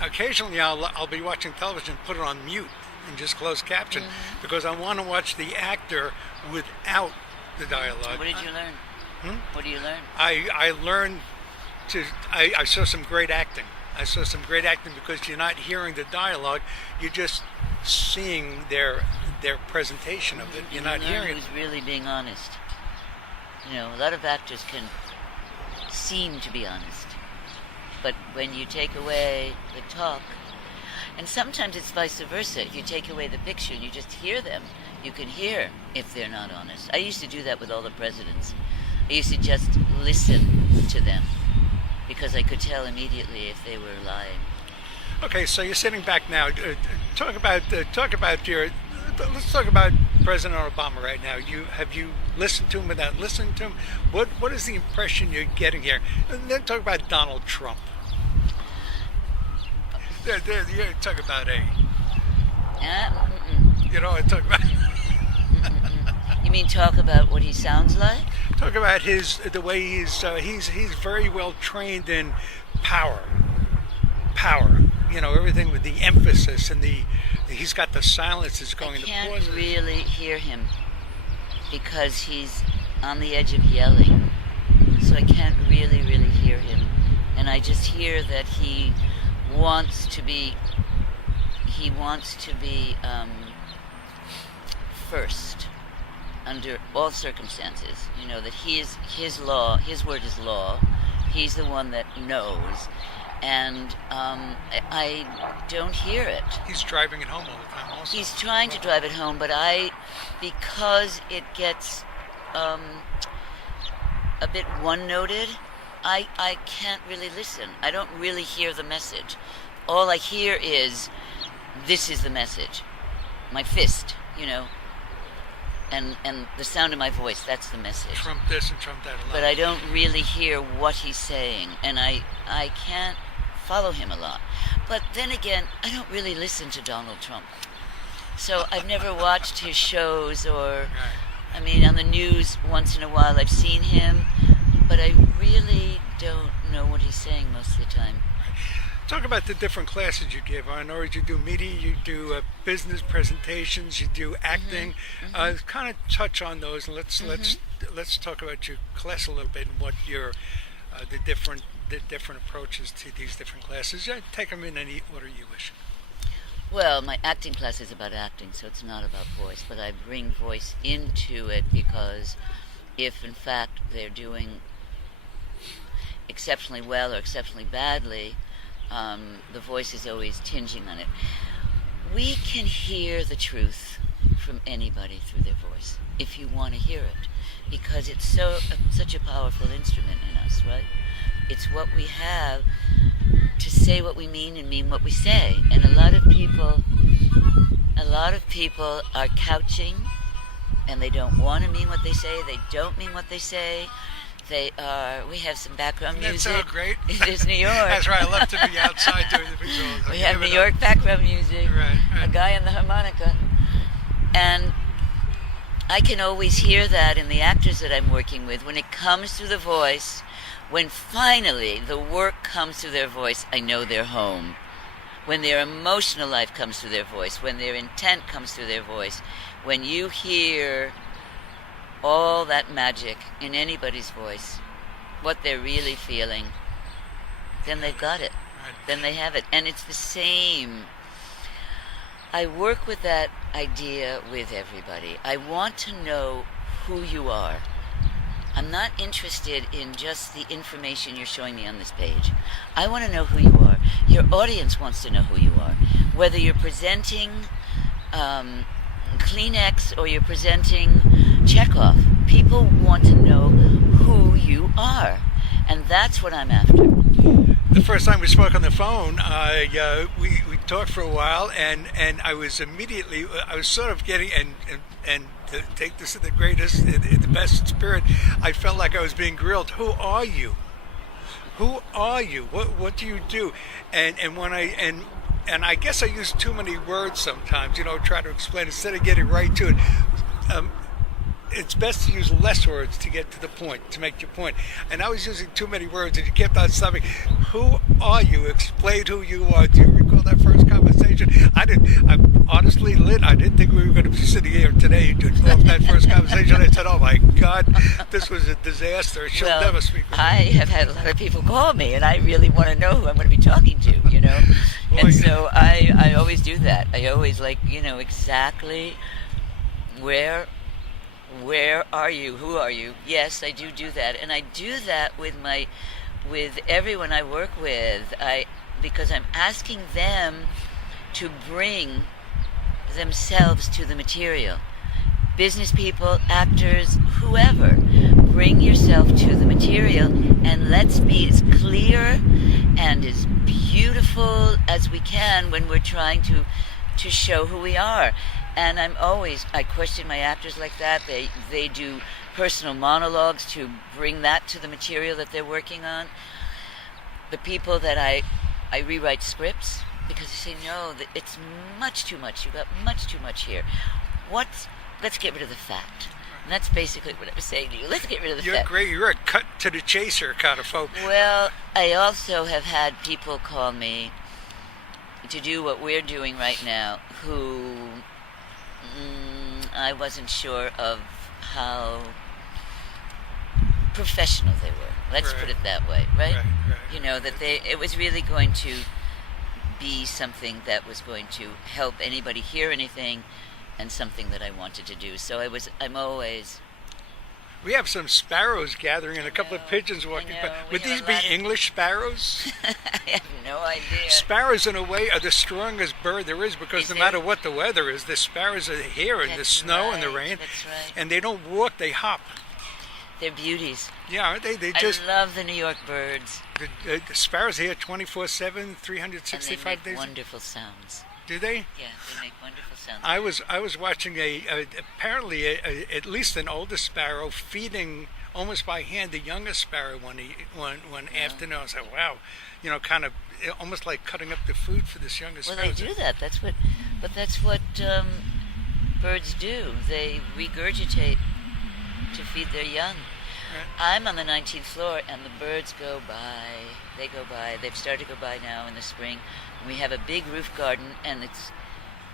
occasionally I'll be watching television, put it on mute, and just close caption because I want to watch the actor without the dialogue. What did you learn? What do you learn? I learned I saw some great acting. I saw some great acting because you're not hearing the dialogue, you're just seeing their presentation of it. You're not hearing it. Who's really being honest. You know, a lot of actors can seem to be honest, but when you take away the talk, and sometimes it's vice versa, if you take away the picture and you just hear them, you can hear if they're not honest. I used to do that with all the presidents. I used to just listen to them because I could tell immediately if they were lying. Okay, so you're sitting back now. Let's talk about President Obama right now. Have you listened to him without listening to him? What is the impression you're getting here? And then talk about Donald Trump. You talk about talk about. You mean talk about what he sounds like? Talk about the way he's very well trained in power. You know, everything with the emphasis and he's got the silences going. I can't really hear him because he's on the edge of yelling, so I can't really hear him, and I just hear that he wants to be first under all circumstances. You know, that his word is law. He's the one that knows. And I don't hear it. He's driving it home all the time also. He's trying to drive it home, but because it gets a bit one-noted, I can't really listen. I don't really hear the message. All I hear is, this is the message. My fist, you know, and the sound of my voice, that's the message. Trump this and Trump that a lot. But I don't really hear what he's saying, and I can't follow him a lot. But then again, I don't really listen to Donald Trump. So I've never watched his shows I mean, on the news once in a while I've seen him, but I really don't know what he's saying most of the time. Talk about the different classes you give. I know you do media, you do business presentations, you do acting. Kind of touch on those, and let's talk about your class a little bit and what your the different approaches to these different classes. Take them in any order you wish. Well, my acting class is about acting, so it's not about voice, but I bring voice into it because if in fact they're doing exceptionally well or exceptionally badly, the voice is always tinging on it. We can hear the truth from anybody through their voice, if you want to hear it, because it's such a powerful instrument in us, right? It's what we have to say what we mean and mean what we say. And a lot of people are couching, and they don't want to mean what they say. They don't mean what they say. We have some background music. That's so great. It is New York. That's right. I love to be outside doing the visuals. We have New York background music. Right. A guy on the harmonica. And I can always hear that in the actors that I'm working with. When it comes through the voice, when finally the work comes through their voice, I know they're home. When their emotional life comes through their voice, when their intent comes through their voice, when you hear all that magic in anybody's voice, what they're really feeling, then they've got it. Right. Then they have it. And it's the same. I work with that idea with everybody. I want to know who you are. I'm not interested in just the information you're showing me on this page. I want to know who you are. Your audience wants to know who you are. Whether you're presenting Kleenex or you're presenting Chekhov, people want to know who you are. And that's what I'm after. The first time we spoke on the phone, we talked for a while, and I was sort of getting, and to take this in the greatest, in the best spirit, I felt like I was being grilled. Who are you? Who are you? What do you do? And when I guess I use too many words sometimes, try to explain instead of getting right to it. it's best to use less words to get to the point, to make your point. And I was using too many words, and you kept on stopping. Who are you? Explain who you are. Do you recall that first conversation? Honestly, Lynn, I didn't think we were going to be sitting here today off that first conversation. I said, oh my God, this was a disaster. She'll never speak with me. I have had a lot of people call me, and I really want to know who I'm going to be talking to, you know. And so I always do that. I always exactly where are you? Who are you? Yes, I do that, and I do that with everyone I work with. Because I'm asking them to bring themselves to the material. Business people, actors, whoever, bring yourself to the material, and let's be as clear and as beautiful as we can when we're trying to show who we are. And I question my actors like that. They do personal monologues to bring that to the material that they're working on. The people that I rewrite scripts, because they say, no, it's much too much. You got much too much here. Let's get rid of the fat. And that's basically what I was saying to you. Let's get rid of the fat. You're great. You're a cut to the chaser kind of folk. Well, I also have had people call me to do what we're doing right now who I wasn't sure of how professional they were. Let's put it that way, right? Right. You know, that it was really going to be something that was going to help anybody hear anything, and something that I wanted to do. So I'm always... We have some sparrows gathering and a couple of pigeons walking by. Would these be English sparrows? I have no idea. Sparrows, in a way, are the strongest bird there is, because no matter what the weather is, the sparrows are here in the snow and the rain. That's right. And they don't walk, they hop. They're beauties. Yeah, aren't they? I love the New York birds. The sparrows are here 24/7, 365 and they make days. Wonderful sounds. Do they? Yeah, they make wonderful sounds. I was watching apparently at least an older sparrow feeding almost by hand the youngest sparrow one afternoon. I was like, wow, you know, kind of almost like cutting up the food for this youngest sparrow. Well, they do that. That's what birds do. They regurgitate to feed their young. Right. I'm on the 19th floor, and the birds go by. They go by. They've started to go by now in the spring. We have a big roof garden, and it's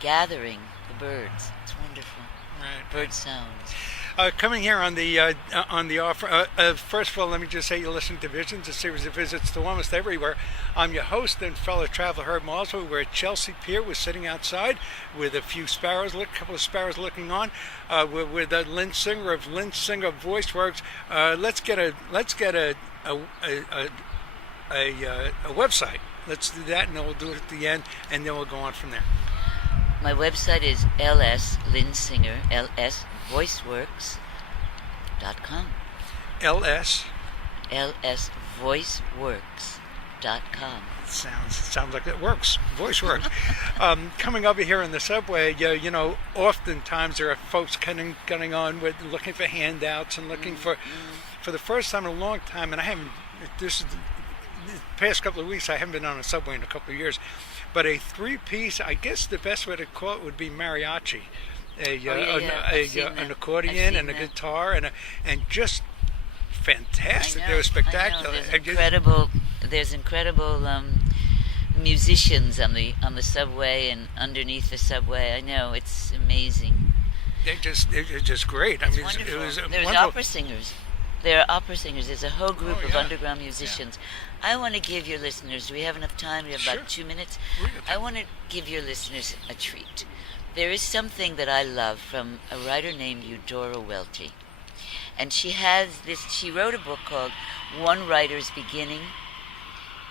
gathering the birds. It's wonderful. Right. Bird sounds. Coming here on the offer. First of all, let me just say you're listening to Visions, a series of visits to almost everywhere. I'm your host and fellow traveler, Herb Malsmans. We're at Chelsea Pier. We're sitting outside with a few sparrows, a couple of sparrows looking on. We're with Lynn Singer of Lynn Singer Voice Works. Let's get a website. Let's do that, and then we'll do it at the end, and then we'll go on from there. My website is Lynn Singer, lsvoiceworks.com. lsvoiceworks.com. Sounds like it works. Voice works. Coming over here in the subway, you know, oftentimes there are folks coming on with looking for handouts and looking for the first time in a long time, and I haven't. The past couple of weeks, I haven't been on a subway in a couple of years. But a three-piece, I guess the best way to call it would be mariachi. An accordion and a guitar and just fantastic. They were spectacular. There's incredible musicians on the subway and underneath the subway. I know, it's amazing. They're just great. It's wonderful. It was There's wonderful. Opera singers. There are opera singers. There's a whole group of underground musicians. Yeah. I want to give your listeners, do we have enough time? We have about 2 minutes. I want to give your listeners a treat. There is something that I love from a writer named Eudora Welty. And she wrote a book called One Writer's Beginning.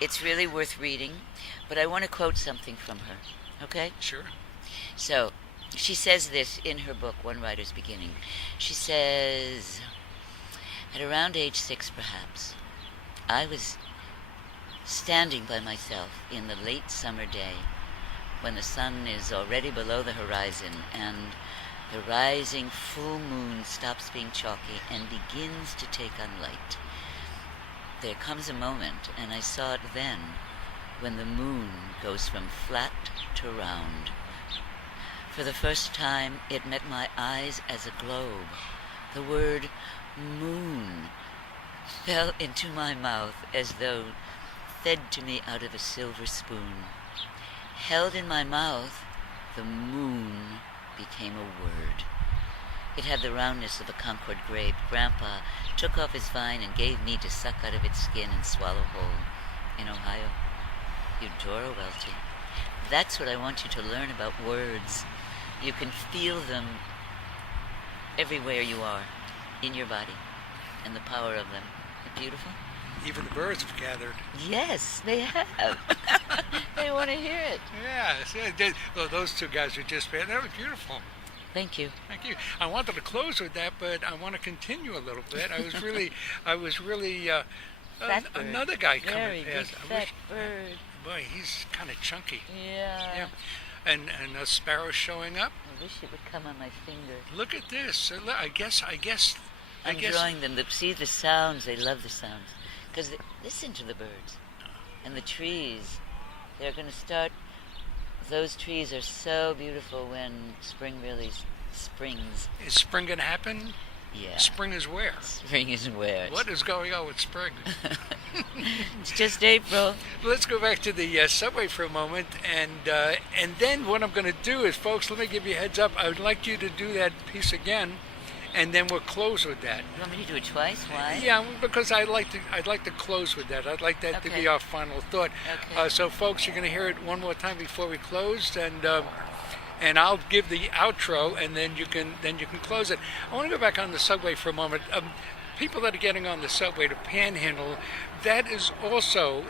It's really worth reading, but I want to quote something from her, okay? Sure. So, she says this in her book, One Writer's Beginning. She says, at around age 6 perhaps, I was standing by myself in the late summer day when the sun is already below the horizon and the rising full moon stops being chalky and begins to take on light. There comes a moment, and I saw it then, when the moon goes from flat to round. For the first time, it met my eyes as a globe, The word moon fell into my mouth as though fed to me out of a silver spoon. Held in my mouth, the moon became a word. It had the roundness of a Concord grape. Grandpa took off his vine and gave me to suck out of its skin and swallow whole. In Ohio, Eudora Welty. That's what I want you to learn about words. You can feel them everywhere you are, in your body, and the power of them. Isn't it beautiful? Even the birds have gathered. Yes, they have. They want to hear it. Yes. Well, those two guys were just, that was beautiful. Thank you. Thank you. I wanted to close with that, but I want to continue a little bit. I was really Fat bird. another guy coming Very past. big fat bird. Boy, he's kind of chunky. Yeah. And a sparrow showing up. I wish it would come on my finger. Look at this. I guess. I'm drawing them. See the sounds. They love the sounds. Because listen to the birds. And the trees. They're going to start. Those trees are so beautiful when spring really springs. Is spring going to happen? Yeah. Spring is where? Spring is where? What is going on with spring? It's just April. Let's go back to the subway for a moment, and then what I'm going to do is, folks, let me give you a heads up. I would like you to do that piece again, and then we'll close with that. You want me to do it twice? Why? Yeah, because I'd like to close with that. I'd like that to be our final thought. Okay. So, folks, you're going to hear it one more time before we close, and I'll give the outro, and then you can close it. I want to go back on the subway for a moment. People that are getting on the subway to panhandle, that is also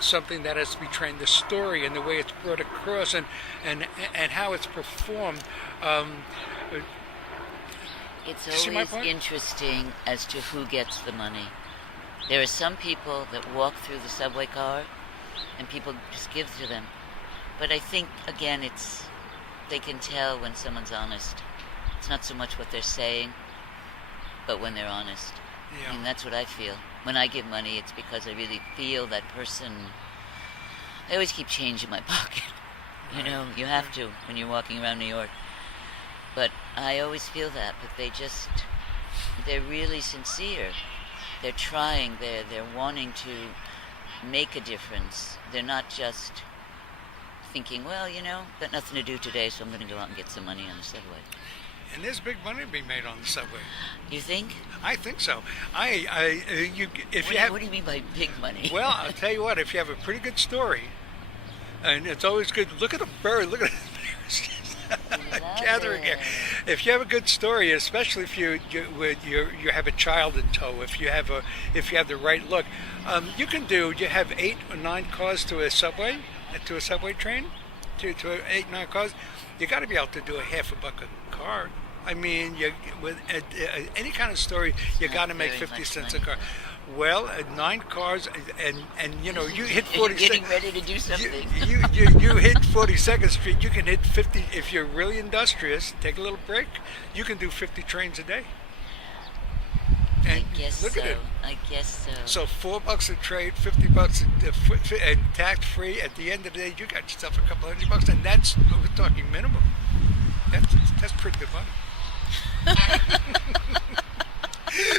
something that has to be trained. The story and the way it's brought across, and how it's performed. It's always interesting as to who gets the money. There are some people that walk through the subway car, and people just give to them. But I think, again, they can tell when someone's honest. It's not so much what they're saying, but when they're honest. Yeah. I mean, that's what I feel. When I give money, it's because I really feel that person. I always keep change in my pocket. You know, you have to when you're walking around New York. But I always feel that. But they're really sincere. They're trying. They're wanting to make a difference. They're not just thinking, well, got nothing to do today, so I'm going to go out and get some money on the subway. And there's big money to be made on the subway. You think? I think so. What do you mean by big money? Well, I'll tell you what. If you have a pretty good story, and it's always good. Look at the bird. Look at the gathering here. If you have a good story, especially if you have a child in tow, if you have the right look, you have 8 or 9 cars to a subway train, to 8, 9 cars. You got to be able to do a $50 a car. I mean, with any kind of story, you got to make 50 cents a car. Well, 9 cars, and you hit 40. You're getting ready to do something. You hit 42nd Street. You can hit 50 if you're really industrious. Take a little break. You can do 50 trains a day. And I guess look so. at it. I guess so. So $4 a trade, $50 and tax free. At the end of the day, you got yourself a couple $100, and we're talking minimum. That's pretty good money.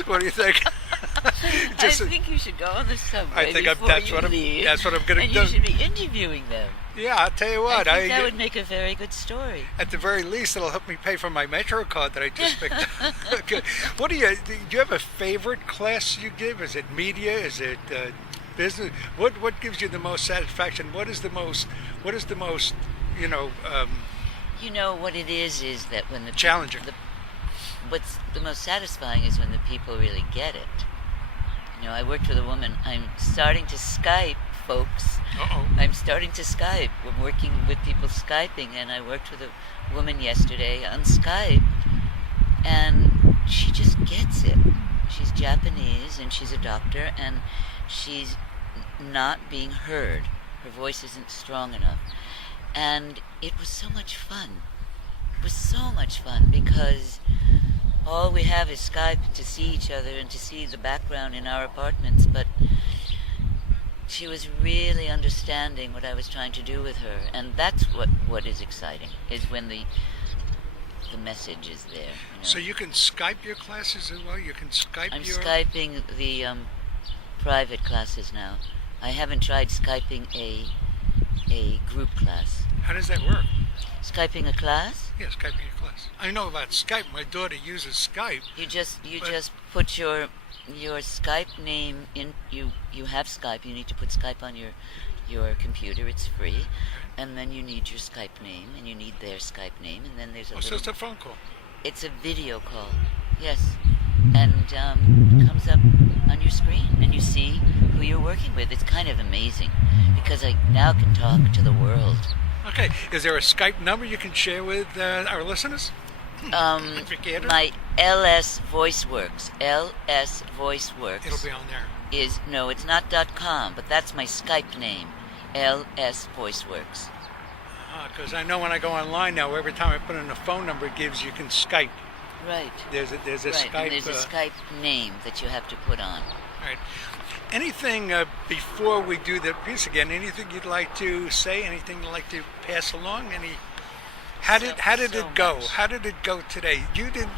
What do you think? I think you should go on the subway. I think that's what I'm going to do. You should be interviewing them. Yeah, I'll tell you what. I think that would make a very good story. At the very least, it'll help me pay for my Metro card that I just picked up. Okay. Do you have a favorite class you give? Is it media? Is it business? What gives you the most satisfaction? What is the most? What it is that when the challenging. What's the most satisfying is when the people really get it. I worked with a woman. I'm starting to Skype, folks. Uh-oh. I'm starting to Skype. I'm working with people Skyping, and I worked with a woman yesterday on Skype, and she just gets it. She's Japanese, and she's a doctor, and she's not being heard. Her voice isn't strong enough. And it was so much fun. It was so much fun because all we have is Skype to see each other and to see the background in our apartments, but she was really understanding what I was trying to do with her, and that's what is exciting, is when the the message is there. So you can Skype your classes as well? You can Skype I'm your... Skyping the private classes now. I haven't tried Skyping a group class. How does that work? Skyping a class? Yeah, Skyping your class. I know about Skype. My daughter uses Skype. You just put your Skype name in. You have Skype. You need to put Skype on your computer. It's free, and then you need your Skype name, and you need their Skype name, and then there's a. So it's a phone call. It's a video call. Yes, and it comes up on your screen, and you see who you're working with. It's kind of amazing because I now can talk to the world. Okay. Is there a Skype number you can share with our listeners? My LS VoiceWorks. LS VoiceWorks. It'll be on there. No, it's not .com, but that's my Skype name. LS VoiceWorks. Because I know when I go online now, every time I put in a phone number, it gives you can Skype. Right. There's a right. Skype. And there's a Skype name that you have to put on. Right. Anything before we do the piece again? Anything you'd like to say? Anything you'd like to pass along? How did it go? Much. How did it go today? You didn't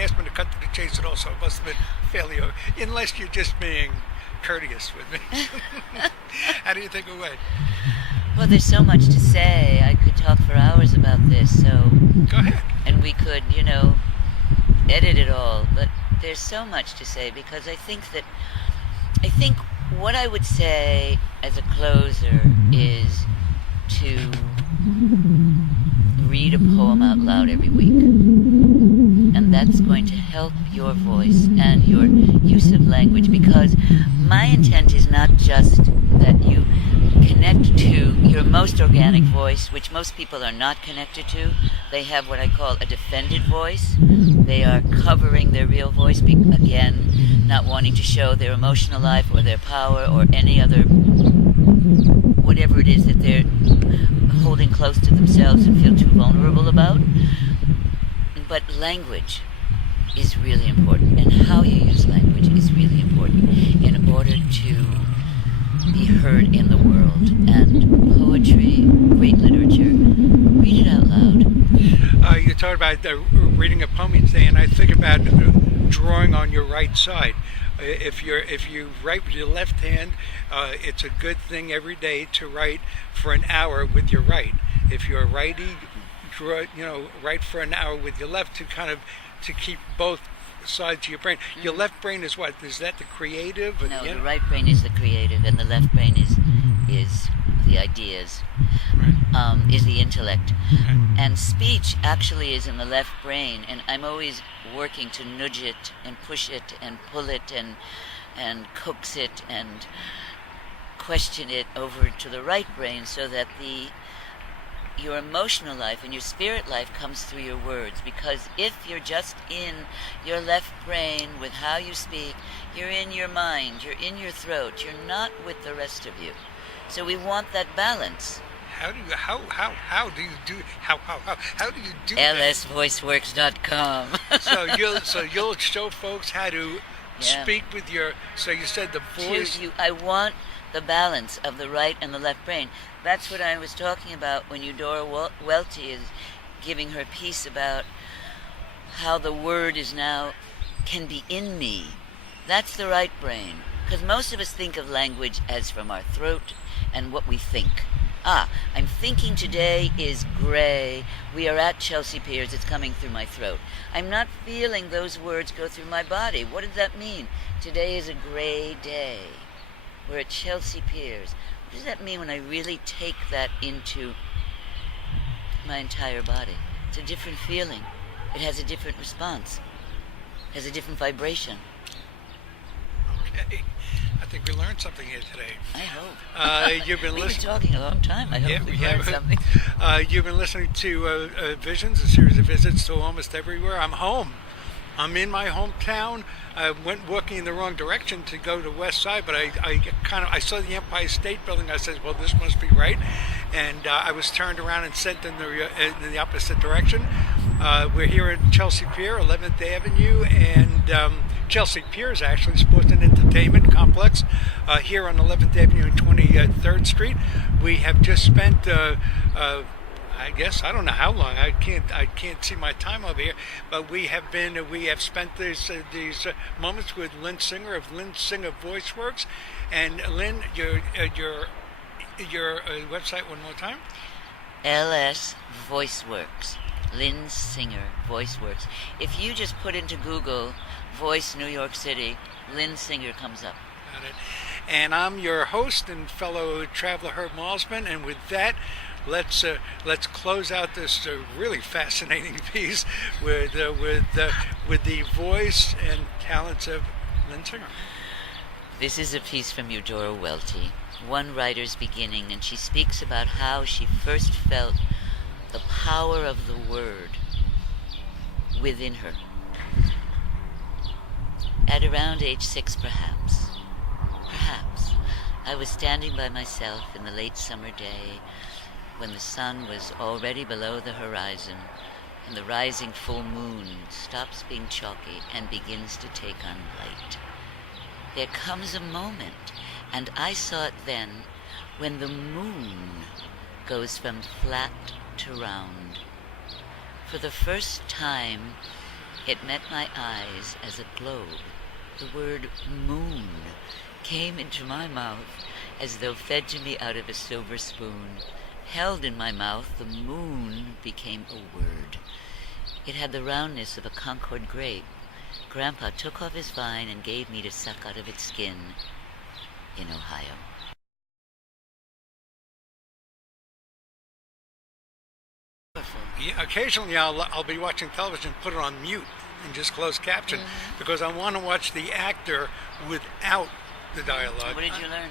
ask me to cut to the chase at all, so it must have been fairly. Unless you're just being courteous with me. How do you think it went? Well, there's so much to say. I could talk for hours about this. So go ahead. And we could, edit it all. But there's so much to say because I think what I would say as a closer is to read a poem out loud every week. And that's going to help your voice and your use of language because my intent is not just that you connect to your most organic voice, which most people are not connected to. They have what I call a defended voice. They are covering their real voice, again, not wanting to show their emotional life or their power or any other, whatever it is that they're holding close to themselves and feel too vulnerable about. But language is really important, and how you use language is really important in order to be heard in the world. And poetry, great literature, read it out loud. You talked about reading a poem each day, and I think about drawing on your right side. If you write with your left hand, it's a good thing every day to write for an hour with your right. If you're a righty, write for an hour with your left to keep both sides of your brain. Your left brain is what? Is that the creative? No, the right brain is the creative, and the left brain is the ideas, right. Is the intellect. Right. And speech actually is in the left brain, and I'm always working to nudge it and push it and pull it and coax it and question it over to the right brain so that your emotional life and your spirit life comes through your words. Because if you're just in your left brain with how you speak, you're in your mind, you're in your throat, you're not with the rest of you. So we want that balance. How do you do that? LSVoiceWorks.com. So you'll show folks how to speak with your. So you said the voice. I want the balance of the right and the left brain. That's what I was talking about when Eudora Welty is giving her piece about how the word can be in me. That's the right brain. Because most of us think of language as from our throat and what we think. I'm thinking today is gray. We are at Chelsea Piers. It's coming through my throat. I'm not feeling those words go through my body. What does that mean? Today is a gray day. We're at Chelsea Piers. What does that mean when I really take that into my entire body? It's a different feeling. It has a different response. It has a different vibration. Okay. I think we learned something here today. I hope. You've been We've listening. been talking a long time. I hope we've learned something. You've been listening to Visions, a series of visits to almost everywhere. I'm home. I'm in my hometown. I went walking in the wrong direction to go to West Side, but I saw the Empire State Building. I said, well, this must be right. And I was turned around and sent in the opposite direction. We're here at Chelsea Pier, 11th Avenue, and Chelsea Pier is actually sports and entertainment complex here on 11th Avenue and 23rd Street. We have just spent, I I guess I don't know how long. I can't see my time over here. But we have spent these moments with Lynn Singer of Lynn Singer Voice Works, and Lynn, your website one more time. LS Voice Works. Lynn Singer Voice Works. If you just put into Google Voice New York City, Lynn Singer comes up. Got it. And I'm your host and fellow traveler Herb Malsman, and with that, let's close out this really fascinating piece with the voice and talents of Lynn Singer. This is a piece from Eudora Welty, one writer's beginning, and she speaks about how she first felt the power of the word within her. At around age 6, perhaps, I was standing by myself in the late summer day when the sun was already below the horizon and the rising full moon stops being chalky and begins to take on light. There comes a moment, and I saw it then, when the moon goes from flat to round. For the first time, it met my eyes as a globe. The word moon came into my mouth as though fed to me out of a silver spoon. Held in my mouth, the moon became a word. It had the roundness of a Concord grape. Grandpa took off his vine and gave me to suck out of its skin in Ohio. Yeah, occasionally I'll be watching television, put it on mute and just close caption, because I want to watch the actor without the dialogue. What did you learn?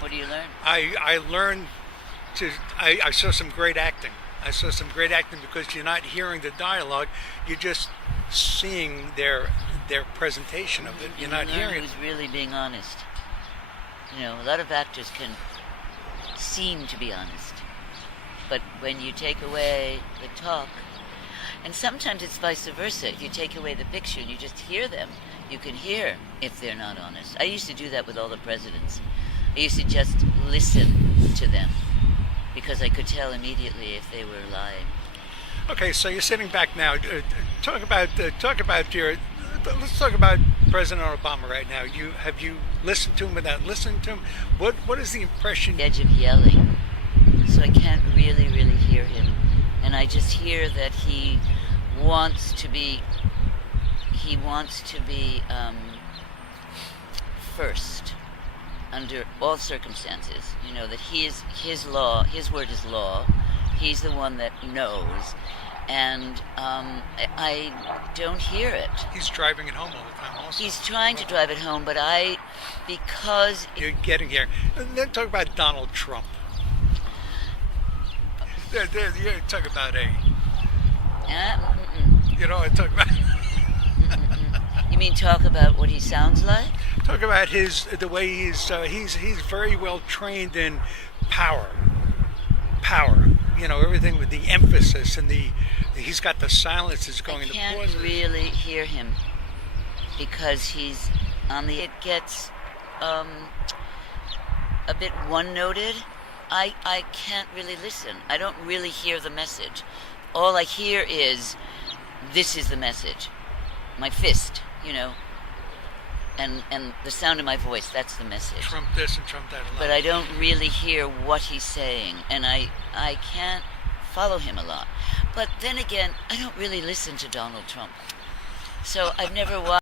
What do you learn? I learned I saw some great acting. I saw some great acting because you're not hearing the dialogue, you're just seeing their presentation of it. You're not hearing it. Who's really being honest. You know, a lot of actors can seem to be honest, but when you take away the talk, and sometimes it's vice versa. If you take away the picture and you just hear them, you can hear if they're not honest. I used to do that with all the presidents. I used to just listen to them because I could tell immediately if they were lying. Okay, so you're sitting back now. Let's talk about President Obama right now. Have you listened to him without listening to him? What is the impression? Edge of yelling, so I can't really hear him, and I just hear that he wants to be first under all circumstances. You know that his word is law. He's the one that knows, and I don't hear it. He's driving it home all the time also. He's trying to drive it home, but because... You're getting here. And then talk about Donald Trump. You talk about talk about... You mean talk about what he sounds like? Talk about the way he's very well trained in power. You know, everything with the emphasis and he's got the silences going. I can't really hear him because he's on the. It gets a bit one-noted. I can't really listen. I don't really hear the message. All I hear is, this is the message. My fist, you know, and the sound of my voice, that's the message. Trump this and Trump that. But I don't really hear what he's saying, and I can't follow him a lot. But then again, I don't really listen to Donald Trump. So I've never watched